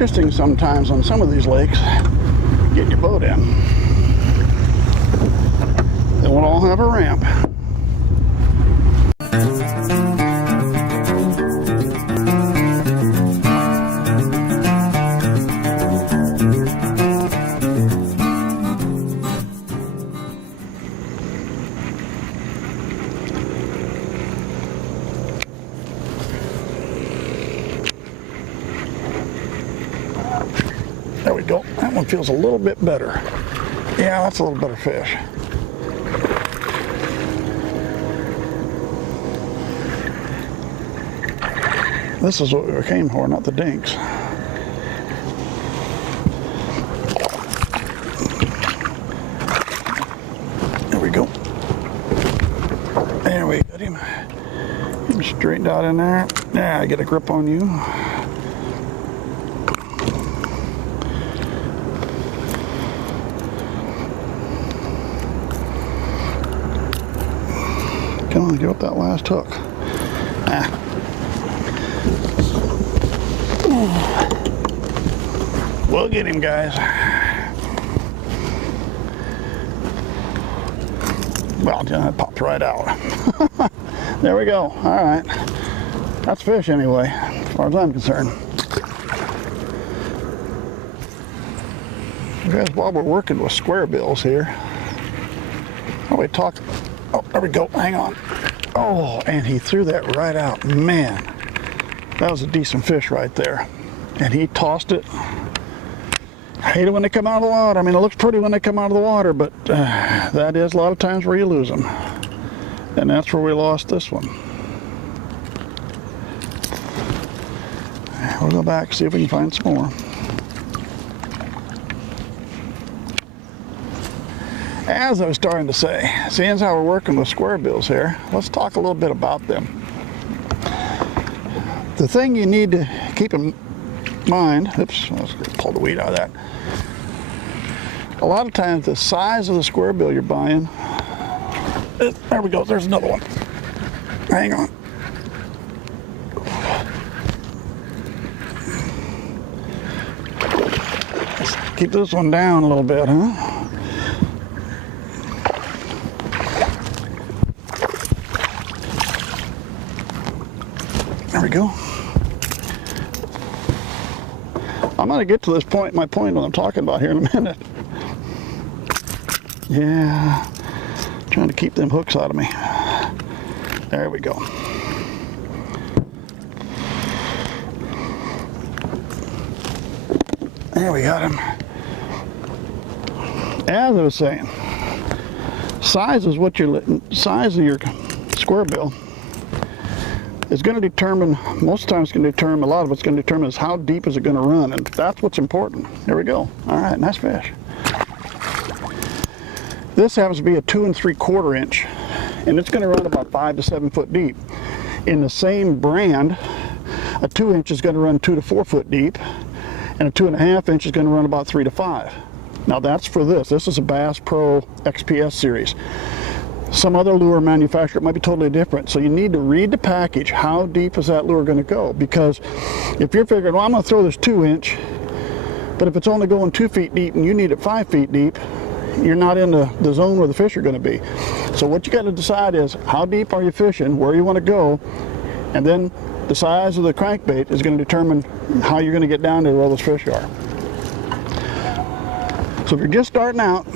interesting sometimes on some of these lakes, getting your boat in. They won't all have a ramp. There we go. That one feels a little bit better. Yeah, that's a little better fish. This is what we came for, not the dinks. There we go. There we got him. Get him straightened out in there. Yeah, get a grip on you. Come on, get up that last hook. Ah. We'll get him, guys. Well, it popped right out. There we go. All right. That's fish anyway, as far as I'm concerned. Guys, while we're working with squarebills here, while we talk. Oh, there we go. Hang on. Oh, and he threw that right out. Man, that was a decent fish right there. And he tossed it. I hate it when they come out of the water. I mean, it looks pretty when they come out of the water, but that is a lot of times where you lose them. And that's where we lost this one. We'll go back, see if we can find some more. As I was starting to say, seeing as how we're working with squarebills here, let's talk a little bit about them. The thing you need to keep in mind, oops, let's pull the weed out of that. A lot of times the size of the squarebill you're buying, there we go, there's another one. Hang on. Let's keep this one down a little bit, huh? There we go. I'm going to get to this point, my point that I'm talking about here in a minute. Yeah, trying to keep them hooks out of me. There we go. There we got him. As I was saying, size is what size of your squarebill is going to determine, most times it's going to determine, a lot of it's going to determine is how deep is it going to run, and that's what's important. There we go. All right, nice fish. This happens to be a 2 3/4 inch, and it's going to run about 5 to 7 foot deep. In the same brand, a 2 inch is going to run 2 to 4 foot deep, and a 2.5 inch is going to run about 3 to 5. Now that's for this. This is a Bass Pro XPS series. Some other lure manufacturer might be totally different. So you need to read the package. How deep is that lure going to go? Because if you're figuring, well, I'm going to throw this 2 inch, but if it's only going 2 feet deep and you need it 5 feet deep, you're not in the zone where the fish are going to be. So what you got to decide is how deep are you fishing, where you want to go, and then the size of the crankbait is going to determine how you're going to get down to where those fish are. So if you're just starting out,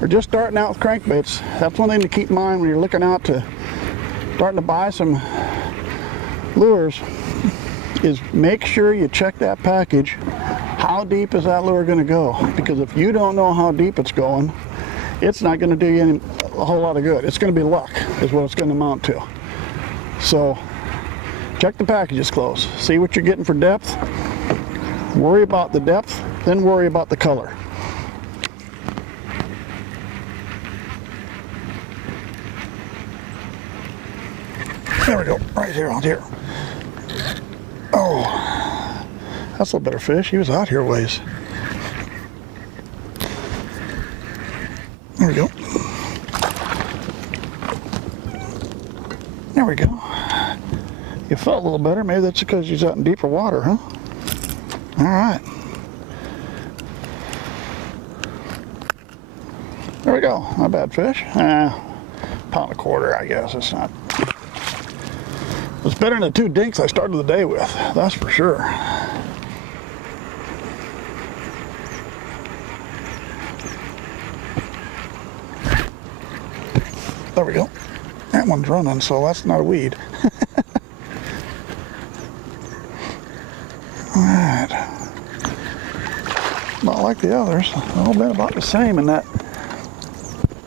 or just starting out with crankbaits, that's one thing to keep in mind when you're looking out to starting to buy some lures, is make sure you check that package. How deep is that lure going to go? Because if you don't know how deep it's going, it's not going to do you a whole lot of good. It's going to be luck is what it's going to amount to. So check the packages close. See what you're getting for depth. Worry about the depth, then worry about the color. There we go, right here, on here. Oh, that's a little better fish. He was out here a ways. There we go. There we go. You felt a little better. Maybe that's because he's out in deeper water, huh? All right. There we go. Not a bad fish. Pound a quarter, I guess. It's not. It's better than the 2 dinks I started the day with. That's for sure. There we go. That one's running, so that's not a weed. Alright. About like the others. A little bit about the same in that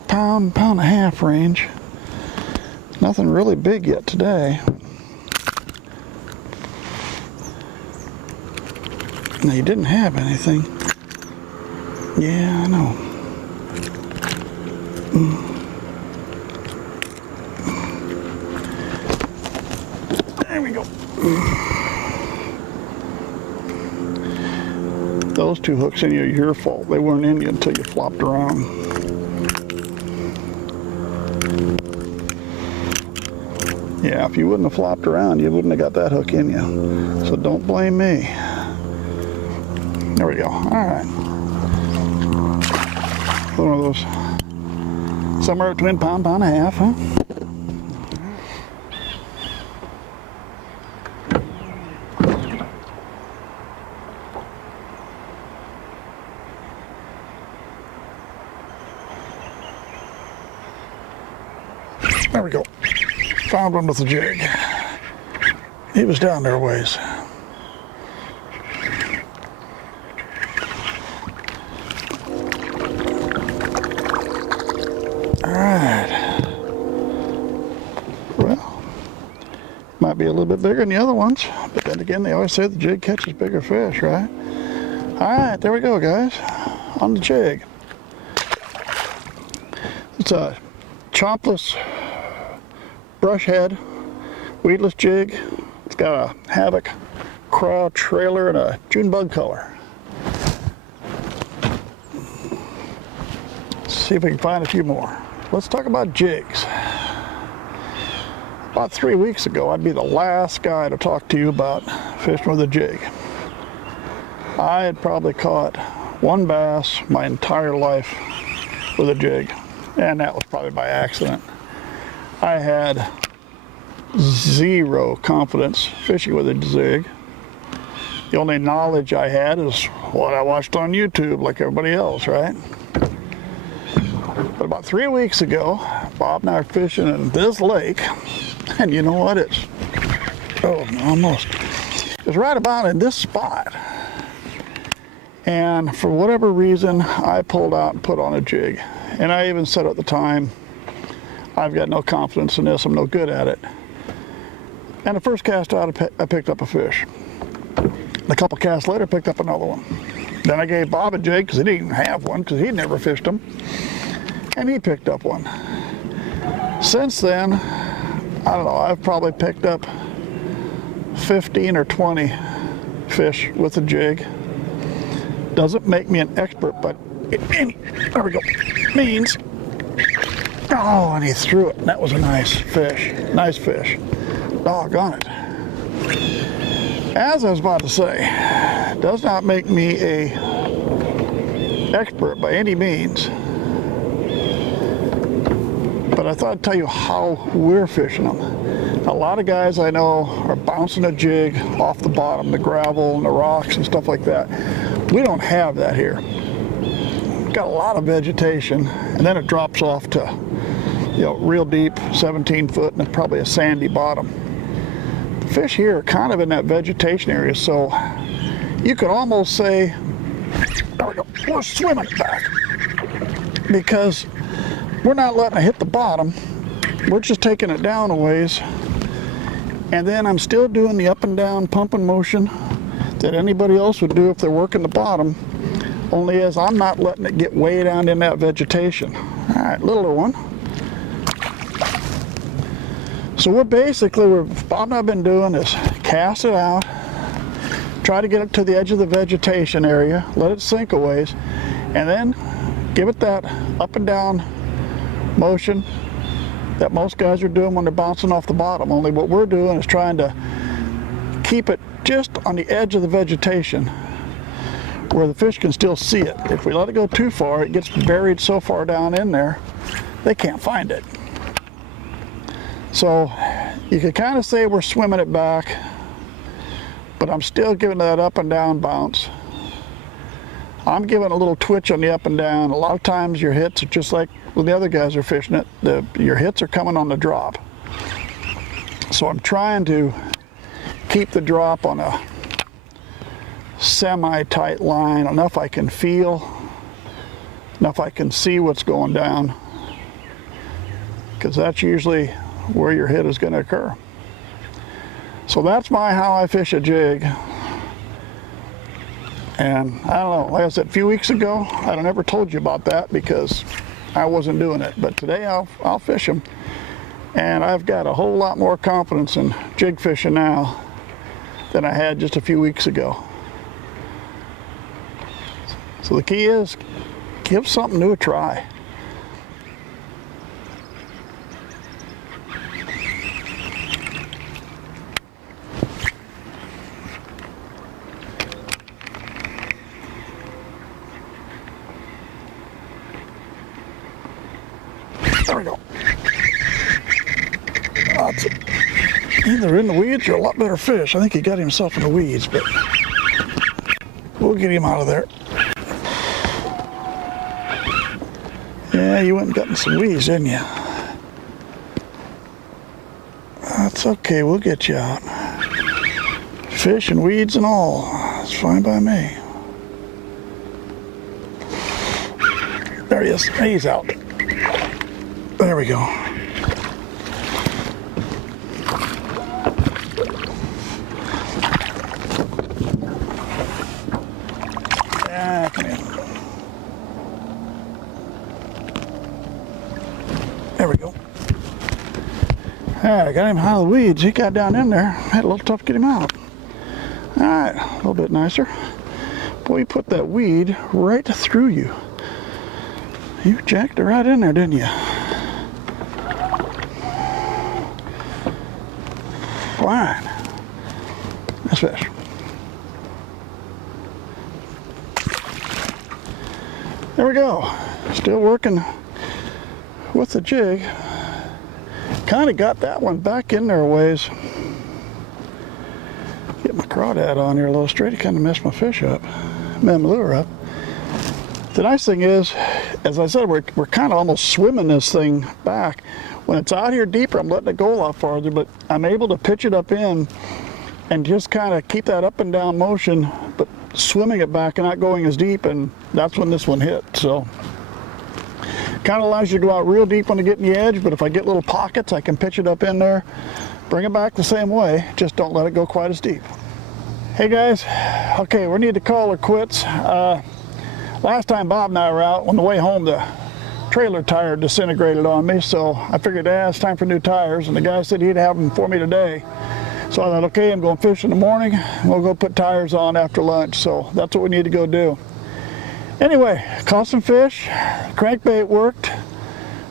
pound and a half range. Nothing really big yet today. Now you didn't have anything. Yeah, I know. There we go. Those 2 hooks in you are your fault. They weren't in you until you flopped around. Yeah, if you wouldn't have flopped around, you wouldn't have got that hook in you. So don't blame me. There we go. All right. One of those, somewhere between pound and a half, huh? There we go. Found one with a jig. He was down there a ways. Alright. Well, might be a little bit bigger than the other ones, but then again, they always say the jig catches bigger fish, right? Alright, there we go, guys. On the jig. It's a chopless brush head, weedless jig. It's got a havoc craw trailer and a June bug color. Let's see if we can find a few more. Let's talk about jigs. About 3 weeks ago, I'd be the last guy to talk to you about fishing with a jig. I had probably caught 1 bass my entire life with a jig, and that was probably by accident. I had 0 confidence fishing with a jig. The only knowledge I had is what I watched on YouTube like everybody else, right? But about 3 weeks ago, Bob and I were fishing in this lake, and you know what? It's right about in this spot. And for whatever reason, I pulled out and put on a jig. And I even said at the time, I've got no confidence in this, I'm no good at it. And the first cast out, I picked up a fish. A couple casts later, I picked up another one. Then I gave Bob a jig, because he didn't even have one, because he'd never fished them. And he picked up one. Since then, I don't know, I've probably picked up 15 or 20 fish with a jig. Doesn't make me an expert, but there we go, means, oh, and he threw it, and that was a nice fish, doggone it. As I was about to say, does not make me a expert by any means, but I thought I'd tell you how we're fishing them. A lot of guys I know are bouncing a jig off the bottom, the gravel and the rocks and stuff like that. We don't have that here. We've got a lot of vegetation, and then it drops off to, you know, real deep, 17 foot, and probably a sandy bottom. The fish here are kind of in that vegetation area, so you could almost say, there we go, we're swimming it back, because we're not letting it hit the bottom. We're just taking it down a ways, and then I'm still doing the up and down pumping motion that anybody else would do if they're working the bottom, only as I'm not letting it get way down in that vegetation. All right, littler one. So what Bob and I have been doing is cast it out, try to get it to the edge of the vegetation area, let it sink a ways, and then give it that up and down motion that most guys are doing when they're bouncing off the bottom. Only what we're doing is trying to keep it just on the edge of the vegetation where the fish can still see it. If we let it go too far, it gets buried so far down in there, they can't find it. So you could kind of say we're swimming it back, but I'm still giving that up and down bounce. I'm giving a little twitch on the up and down. A lot of times your hits are just like when the other guys are fishing it, your hits are coming on the drop. So I'm trying to keep the drop on a semi-tight line, enough I can feel, enough I can see what's going down, because that's usually where your hit is going to occur. So that's how I fish a jig. And I don't know, like I said, a few weeks ago, I'd never told you about that because I wasn't doing it. But today I'll fish them. And I've got a whole lot more confidence in jig fishing now than I had just a few weeks ago. So the key is, give something new a try. There we go. That's either in the weeds or a lot better fish. I think he got himself in the weeds, but we'll get him out of there. Yeah, you went and got in some weeds, didn't you? That's okay, we'll get you out. Fish and weeds and all. That's fine by me. There he is. He's out. There we go. Yeah, come in. There we go. Alright, I got him out of the weeds. He got down in there. Had a little tough to get him out. Alright, a little bit nicer. Boy, you put that weed right through you. You jacked it right in there, didn't you? Fine. Nice fish. There we go. Still working with the jig. Kind of got that one back in there a ways. Get my crawdad on here a little straight. It kind of messed my fish up. My lure up. The nice thing is, as I said, we're kind of almost swimming this thing back. When it's out here deeper, I'm letting it go a lot farther, but I'm able to pitch it up in and just kind of keep that up and down motion, but swimming it back and not going as deep, and that's when this one hit. So kind of allows you to go out real deep when I get in the edge, but if I get little pockets, I can pitch it up in there, bring it back the same way, just don't let it go quite as deep. Hey guys, okay, we need to call it quits. Last time Bob and I were out, on the way home, the trailer tire disintegrated on me, so I figured, it's time for new tires, and the guy said he'd have them for me today. So I thought, okay, I'm going to fish in the morning, and we'll go put tires on after lunch, so that's what we need to go do. Anyway, caught some fish, crankbait worked,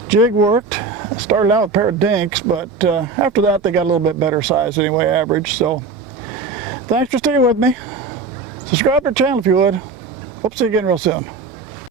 jig worked. I started out with a pair of dinks, but after that they got a little bit better size anyway, average. So thanks for staying with me. Subscribe to the channel if you would. Hope to see you again real soon.